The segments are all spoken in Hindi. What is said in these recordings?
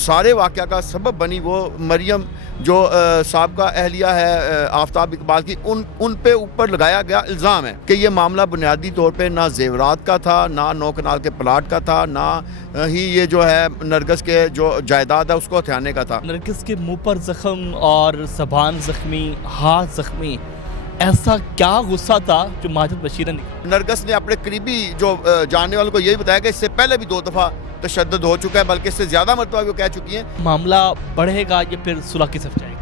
सारे वाक़या का सबब बनी वो मरियम जो साबका अहलिया है आफ्ताब इकबाल की, उन पे ऊपर लगाया गया इल्ज़ाम है कि ये मामला बुनियादी तौर पे ना ज़ेवरात का था, ना 9 कनाल के प्लाट का था, ना ही ये जो है नरगिस के जो जायदाद है उसको हथियाने का था। नरगिस के मुंह पर जख्म और ज़बान ज़ख्मी, हाथ ज़ख्मी, ऐसा क्या गुस्सा था जो माजिद बशीर ने निकाला? नरगिस ने अपने करीबी जो जानने वालों को यही बताया कि इससे पहले भी 2 दफ़ा तशद्दुद हो चुका है, बल्कि इससे ज़्यादा मरतबा वो कह चुकी हैं। मामला बढ़ेगा या फिर सुलह की तरफ जाएगा?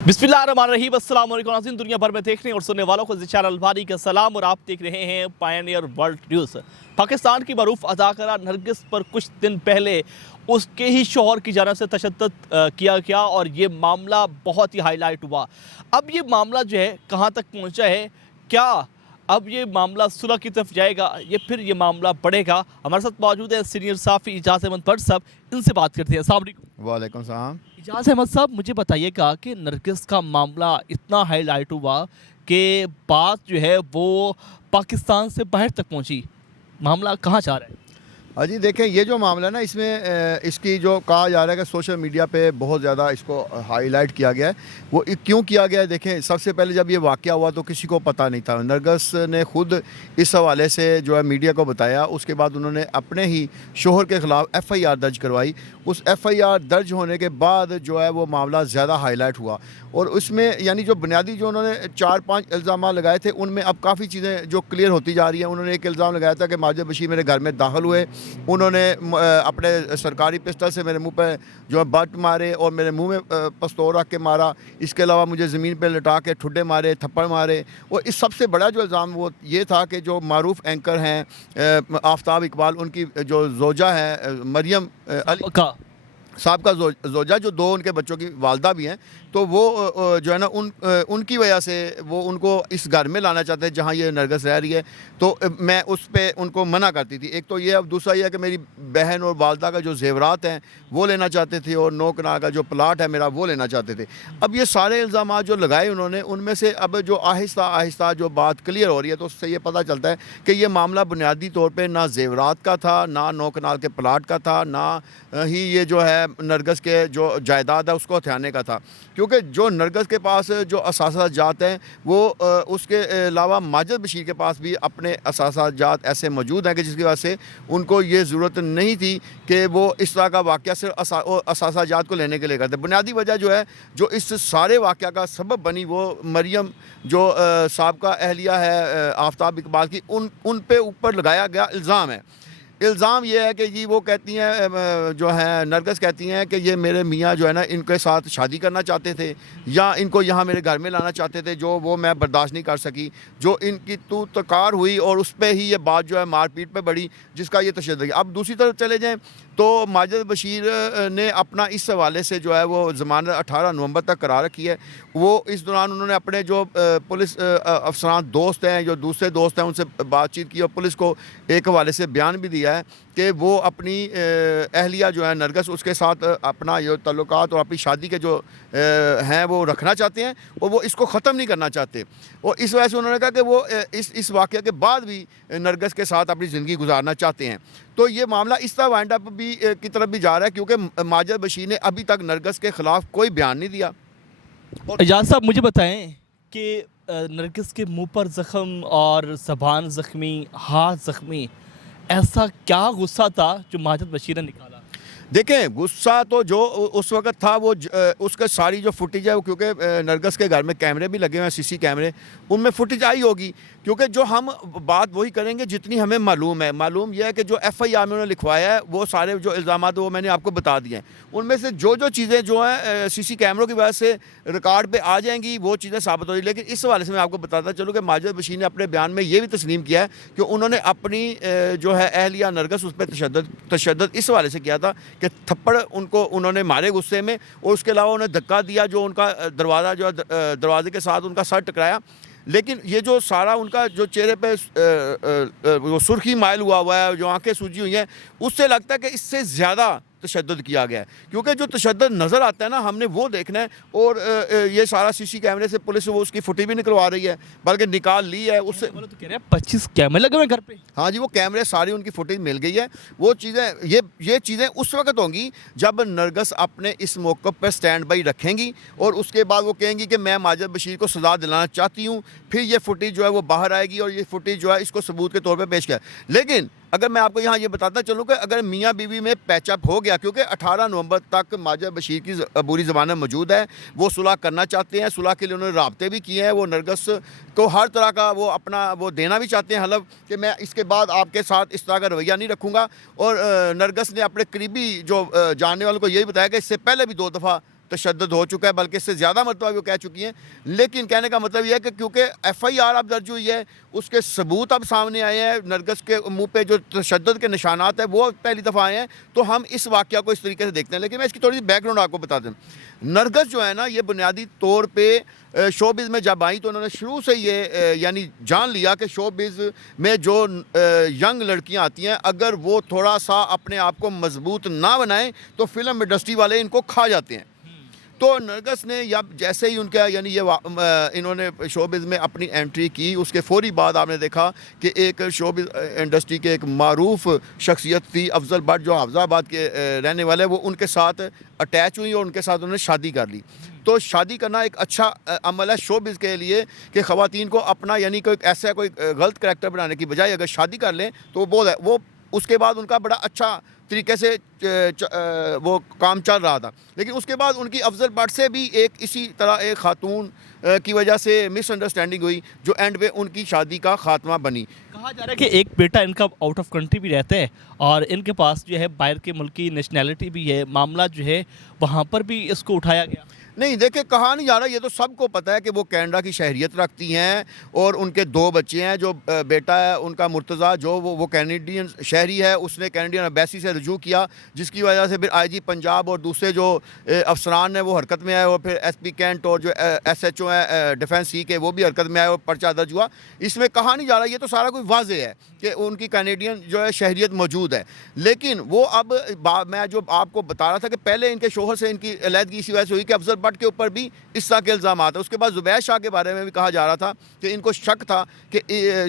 बिस्मिल्लाहिर्रहमानिर्रहीम, अस्सलाम वालेकुम नाज़रीन, दुनिया भर में देखने और सुनने वालों को ज़िशान अलबारी का सलाम और आप देख रहे हैं पायनियर वर्ल्ड न्यूज़। पाकिस्तान की मरूफ अदाकारा नरगिस पर कुछ दिन पहले उसके ही शौहर की जानिब से तशद्दुद किया गया और ये मामला बहुत ही हाईलाइट हुआ। अब ये मामला जो है कहाँ तक पहुँचा है, क्या अब ये मामला सुलह की तरफ जाएगा या फिर ये मामला बढ़ेगा? हमारे साथ मौजूद है सीनियर साफ़ी इजाज़ अहमद भट्ट साहब, इनसे बात करते हैं। अस्सलाम वालेकुम। वालेकुम सलाम। इजाज़ अहमद साहब, मुझे बताइएगा कि नरगिस का मामला इतना हाईलाइट हुआ कि बात जो है वो पाकिस्तान से बाहर तक पहुंची, मामला कहाँ जा रहा है? हाँ जी, देखें ये जो मामला है ना, इसमें इसकी जो कहा जा रहा है कि सोशल मीडिया पे बहुत ज़्यादा इसको हाईलाइट किया गया है। वो क्यों किया गया है? देखें, सबसे पहले जब ये वाक़या हुआ तो किसी को पता नहीं था। नरगिस ने खुद इस हवाले से जो है मीडिया को बताया, उसके बाद उन्होंने अपने ही शोहर के ख़िलाफ़ FIR दर्ज करवाई। उस FIR दर्ज होने के बाद जो है वो मामला ज़्यादा हाईलाइट हुआ और उसमें यानी जो बुनियादी जो उन्होंने 4-5 इल्ज़ाम लगाए थे, उनमें अब काफ़ी चीज़ें जो क्लियर होती जा रही हैं। उन्होंने एक इल्ज़ाम लगाया था कि माजिद बशीर मेरे घर में दाखिल हुए, उन्होंने अपने सरकारी पिस्टल से मेरे मुंह पे जो है बट मारे और मेरे मुंह में पिस्तौल रख के मारा। इसके अलावा मुझे ज़मीन पे लिटा के ठुड्डे मारे, थप्पड़ मारे। और इस सबसे बड़ा जो इल्ज़ाम वो ये था कि जो मारूफ एंकर हैं आफ्ताब इकबाल, उनकी जो ज़ौजा है मरियम अली साहब का ज़ौजा, जो 2 उनके बच्चों की वालदा भी हैं, तो वो जो है ना उनकी वजह से वो उनको इस घर में लाना चाहते हैं जहाँ ये नरगिस रह रही है। तो मैं उस पे उनको मना करती थी। एक तो ये, अब दूसरा ये है कि मेरी बहन और वालदा का जो ज़ेवरात हैं वो लेना चाहते थे और 9 कनाल का जो प्लाट है मेरा वो लेना चाहते थे। अब ये सारे इल्ज़ाम जो लगाए उन्होंने, उनमें से अब जो आहिस्ता आहिस्ता जो बात क्लियर हो रही है तो उससे ये पता चलता है कि ये मामला बुनियादी तौर पर ना ज़ेवरात का था, ना 9 कनाल के प्लाट का था, ना ही ये जो है नरगिस के जो जायदाद है उसको हथियाने का था। क्योंकि जो नरगिस के पास जो असासाजात हैं वो उसके अलावा माजिद बशीर के पास भी अपने असासाजात ऐसे मौजूद हैं कि जिसकी वजह से उनको ये ज़रूरत नहीं थी कि वो इस तरह का वाक़या सिर्फ असासाजात को लेने के लिए करते। बुनियादी वजह जो है जो इस सारे वाक़या का सबब बनी वो मरियम जो साबका अहलिया है आफ्ताब इकबाल की, उन पे ऊपर लगाया गया इल्ज़ाम है। इल्ज़ाम ये है कि जी वो कहती हैं जो है नरगिस कहती हैं कि ये मेरे मियाँ जो है ना इनके साथ शादी करना चाहते थे या इनको यहाँ मेरे घर में लाना चाहते थे, जो वो मैं बर्दाश्त नहीं कर सकी। जो इनकी तू तकार हुई और उस पर ही ये बात जो है मारपीट पे बढ़ी, जिसका ये तशद्दुद। अब दूसरी तरफ चले जाएँ तो माजिद बशीर ने अपना इस हवाले से जो है वो ज़मानत 18 नवंबर तक करा रखी है। वो इस दौरान उन्होंने अपने जो पुलिस अफसरान दोस्त हैं, जो दूसरे दोस्त हैं, उनसे बातचीत की और पुलिस को एक हवाले से बयान भी दिया है कि वो अपनी अहलिया जो है नरगिस, उसके साथ अपना ये ताल्लुकात और अपनी शादी के जो हैं वो रखना चाहते हैं और वो इसको ख़त्म नहीं करना चाहते। और इस वजह से उन्होंने कहा कि वो इस वाक़े के बाद भी नरगिस के साथ अपनी ज़िंदगी गुजारना चाहते हैं। तो ये मामला इस तरह वाइंड अप भी की तरफ भी जा रहा है क्योंकि माजिद बशीर ने अभी तक नरगिस के ख़िलाफ़ कोई बयान नहीं दिया। इजाज़ साहब, मुझे बताएं कि नरगिस के मुंह पर ज़ख्म और ज़बान ज़ख्मी, हाथ ज़ख्मी, ऐसा क्या गुस्सा था जो माजिद बशीर ने निकाला? देखें, गुस्सा तो जो उस वक़्त था वो उसका सारी जो फुटेज है वो, क्योंकि नरगिस के घर में कैमरे भी लगे हुए हैं, CC कैमरे, उनमें फुटेज आई होगी। क्योंकि जो हम बात वही करेंगे जितनी हमें मालूम है। मालूम यह है कि जो FIR में उन्होंने लिखवाया है वो सारे जो इल्ज़ाम वो मैंने आपको बता दिए हैं। उनमें से जो चीज़ें जो हैं CC कैमरों की वजह से रिकॉर्ड पे आ जाएंगी वो चीज़ें साबित हो रही। लेकिन इस हवाले से मैं आपको बताता चलूँ कि माजिद बशीर ने अपने बयान में ये भी तस्लीम किया है कि उन्होंने अपनी जो है अहलिया नरगिस उस पर तशद्दुद इस हवाले से किया था कि थप्पड़ उनको उन्होंने मारे गुस्से में और उसके अलावा उन्हें धक्का दिया, जो उनका दरवाज़ा जो है दरवाजे के साथ उनका सर टकराया। लेकिन ये जो सारा उनका जो चेहरे पे वो सुर्खी माइल हुआ है, जो आंखें सूजी हुई हैं, उससे लगता है कि इससे ज़्यादा तशद्दुद किया गया है, क्योंकि जो तशद्दुद नज़र आता है ना हमने वो देखना है। और ये सारा सीसी कैमरे से पुलिस वो उसकी फुटेज भी निकलवा रही है, बल्कि निकाल ली है उससे। तो कह रहे हैं 25 कैमरे लगे हुए हैं घर पे। हाँ जी, वो कैमरे सारी उनकी फुटेज मिल गई है। वो चीज़ें ये चीज़ें उस वक्त होंगी जब नरगस अपने इस मौक़िफ़ पर स्टैंड बाई रखेंगी और उसके बाद वो कहेंगी कि मैं माजिद बशीर को सज़ा दिलाना चाहती हूँ। फिर ये फुटेज जो है वो बाहर आएगी और ये फुटेज जो है इसको सबूत के तौर पर पेश किया। लेकिन अगर मैं आपको यहाँ ये बताता चलूँ कि अगर मियाँ बीवी में पैचअप हो गया, क्योंकि 18 नवंबर तक माजिद बशीर की अबूरी ज़मानत मौजूद है, वो सुलह करना चाहते हैं, सुलह के लिए उन्होंने राब्ते भी किए हैं, वो नरगस को हर तरह का वो अपना वो देना भी चाहते हैं हलफ कि मैं इसके बाद आपके साथ इस तरह का रवैया नहीं रखूँगा। और नरगस ने अपने करीबी जो जानने वालों को यही बताया कि इससे पहले भी 2 दफ़ा तशद्दुद हो चुका है, बल्कि इससे ज़्यादा मरतबा वो कह चुकी हैं। लेकिन कहने का मतलब यह है कि क्योंकि FIR अब दर्ज हुई है, उसके सबूत अब सामने आए हैं, नरगस के मुंह पे जो तशद्दुद के निशानात हैं वो पहली दफ़ा आए हैं, तो हम इस वाक़या को इस तरीके से देखते हैं। लेकिन मैं इसकी थोड़ी सी बैकग्राउंड आपको बता दूँ। नरगस जो है ना, ये बुनियादी तौर पर शोबिज़ में जब आई तो उन्होंने शुरू से ये यानी जान लिया कि शोबिज़ में जो यंग लड़कियां आती हैं, अगर वो थोड़ा सा अपने आप को मजबूत ना बनाएं तो फिल्म इंडस्ट्री वाले इनको खा जाते हैं। तो नरगस ने या जैसे ही उनका यानी ये इन्होंने शोबिज़ में अपनी एंट्री की, उसके फ़ौरी बाद आपने देखा कि एक शोबिज़ इंडस्ट्री के एक मारूफ शख्सियत थी अफजल भट्ट, जो हाफिज़ाबाद के रहने वाले, वो उनके साथ अटैच हुई और उनके साथ उन्होंने शादी कर ली। तो शादी करना एक अच्छा अमल है शोबिज़ के लिए कि ख़वातीन को अपना यानी कोई ऐसा कोई गलत करैक्टर बनाने की बजाय अगर शादी कर लें तो वो उसके बाद उनका बड़ा अच्छा तरीके से वो काम चल रहा था। लेकिन उसके बाद उनकी अफजल भट्ट से भी एक इसी तरह एक खातून की वजह से मिसअंडरस्टैंडिंग हुई, जो एंड पे उनकी शादी का खात्मा बनी। कहा जा रहा है कि एक बेटा इनका आउट ऑफ कंट्री भी रहता है और इनके पास जो है बाहर के मुल्क की नेशनैलिटी भी है। मामला जो है वहाँ पर भी इसको उठाया गया। नहीं, देखिए कहा नहीं जा रहा, ये तो सबको पता है कि वो कनाडा की शहरियत रखती हैं और उनके 2 बच्चे हैं। जो बेटा है उनका मुर्तज़ा, जो वो कैनेडियन शहरी है, उसने कैनेडियन एम्बेसी से रुजू किया, जिसकी वजह से फिर IG पंजाब और दूसरे जो अफसरान हैं वो हरकत में आए और फिर SP कैंट और जो SHO है डिफेंस सी के वो भी हरकत में आए और पर्चा दर्ज हुआ। इसमें कहा नहीं जा रहा, ये तो सारा कुछ वाज़ेह है कि उनकी कैनेडियन जो है शहरियत मौजूद है। लेकिन वो अब मैं जो आपको बता रहा था कि पहले इनके शोहर से इनकी अलहदगी इसी वजह से हुई कि अफजल भट्ट के ऊपर भी इस तरह के इल्ज़ाम आते हैं। उसके बाद ज़ुबैर शाह के बारे में भी कहा जा रहा था कि इनको शक था कि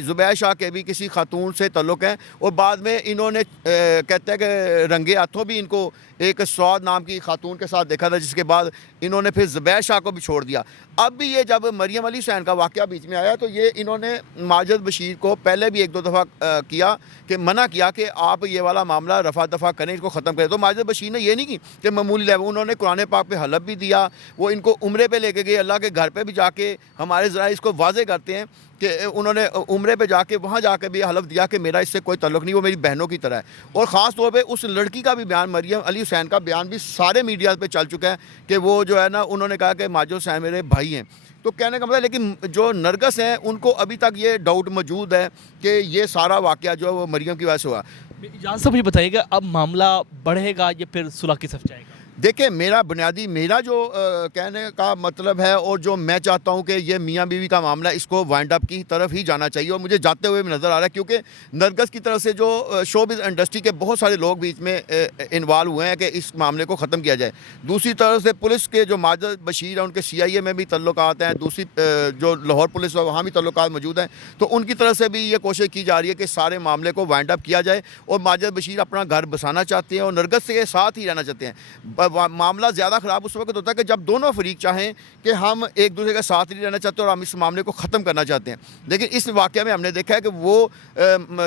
ज़ुबैर शाह के भी किसी खातून से तल्लुक़ हैं। और बाद में इन्होंने कहते हैं कि रंगे हाथों भी इनको एक सौद नाम की खातून के साथ देखा था, जिसके बाद इन्होंने फिर ज़ुबैर शाह को भी छोड़ दिया। अब भी ये जब मरियम अली हुसैन का वाक़या बीच में आया तो ये इन्होंने माजिद बशीर को पहले भी 1-2 दफ़ा किया कि मना किया कि आप ये वाला मामला रफ़ा दफ़ा करें, इसको ख़त्म करें। तो माजिद बशीर ने ये नहीं की कि मामूली लेवल, उन्होंने कुरान पाक पे हलफ भी दिया, वो इनको उम्रे पे लेके गए, अल्लाह के घर पे भी जाके हमारे ज़रा इसको वाज़े करते हैं कि उन्होंने उम्रे पे जाके वहाँ जाके भी हलफ दिया कि मेरा इससे कोई तल्लुक़ नहीं, वो मेरी बहनों की तरह है। और ख़ास तौर पे उस लड़की का भी बयान, मरियम अली हुसैन का बयान भी सारे मीडिया पे चल चुका है कि वो जो है ना, उन्होंने कहा कि माजिद हुसैन मेरे भाई हैं। तो कहने का मतलब, लेकिन जो नरगस हैं उनको अभी तक ये डाउट मौजूद है कि ये सारा वाक़या जो है वो मरियम की वजह से हुआ। जान साहब मुझे बताइएगा, अब मामला बढ़ेगा या फिर सुलह की तरफ जाएगा? देखिए मेरा जो कहने का मतलब है और जो मैं चाहता हूं कि ये मियाँ बीवी का मामला, इसको वाइंड अप की तरफ ही जाना चाहिए और मुझे जाते हुए भी नज़र आ रहा है, क्योंकि नरगस की तरफ से जो शोबिज़ इंडस्ट्री के बहुत सारे लोग भी इसमें इन्वॉल्व हुए हैं कि इस मामले को ख़त्म किया जाए। दूसरी तरफ से पुलिस के जो माजिद बशीर हैं उनके CIA में भी तल्लुकात हैं, दूसरी जो लाहौर पुलिस है वहाँ भी तल्लुकात मौजूद हैं। तो उनकी तरफ से भी ये कोशिश की जा रही है कि सारे मामले को वाइंड अप किया जाए और माजिद बशीर अपना घर बसाना चाहते हैं और नरगस के साथ ही रहना चाहते हैं। मामला ज़्यादा ख़राब उस वक्त होता है कि जब दोनों फरीक चाहें कि हम एक दूसरे के साथ नहीं रहना चाहते और हम इस मामले को ख़त्म करना चाहते हैं। लेकिन इस वाक़े में हमने देखा है कि वो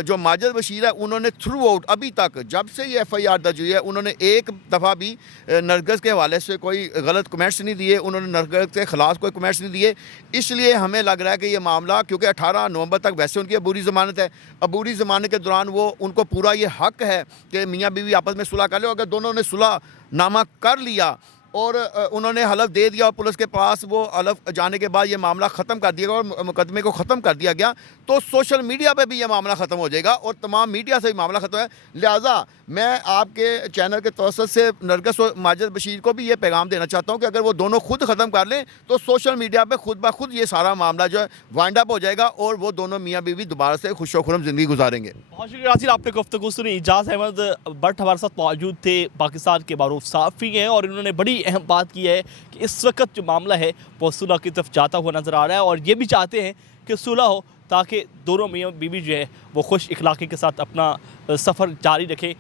जो माजिद बशीर है उन्होंने थ्रू आउट अभी तक जब से ये FIR दर्ज हुई है उन्होंने एक दफ़ा भी नरगस के हवाले से कोई गलत कमेंट्स नहीं दिए, उन्होंने नरगस के ख़िलाफ़ कोई कमेंट्स नहीं दिए। इसलिए हमें लग रहा है कि ये मामला, क्योंकि 18 नवंबर तक वैसे उनकी अबूरी ज़मानत है, अबूरी ज़मानत के दौरान वो उनको पूरा ये हक़ है कि मियाँ बीवी आपस में सुलह कर ले। अगर दोनों ने सुलह नामा कर लिया और उन्होंने हलफ दे दिया और पुलिस के पास वो हलफ जाने के बाद ये मामला ख़त्म कर दिया गया और मुकदमे को ख़त्म कर दिया गया, तो सोशल मीडिया पे भी ये मामला ख़त्म हो जाएगा और तमाम मीडिया से भी मामला ख़त्म है। लिहाजा मैं आपके चैनल के तवज्जुह से नरगिस और माजिद बशीर को भी ये पैगाम देना चाहता हूँ कि अगर वो दोनों खुद ख़त्म कर लें तो सोशल मीडिया पे खुद ब खुद ये सारा मामला जो है वाइंड अप हो जाएगा और वो दोनों मियाँ बीवी दोबारा से खुश व खुर्रम ज़िंदगी गुजारेंगे। बहुत शुक्रिया नाज़रीन, आपने गुफ्तगू सुनी। इजाज़ अहमद भट्ट हमारे साथ मौजूद थे, पाकिस्तान के मारूफ सहाफ़ी हैं और इन्होंने बड़ी अहम बात की है कि इस वक्त जो मामला है वो सुलह की तरफ जाता हुआ नज़र आ रहा है और ये भी चाहते हैं कि सुलह हो ताकि दोनों मियाँ बीवी जो है वो खुश इखलाक़ी के साथ अपना सफ़र जारी रखें।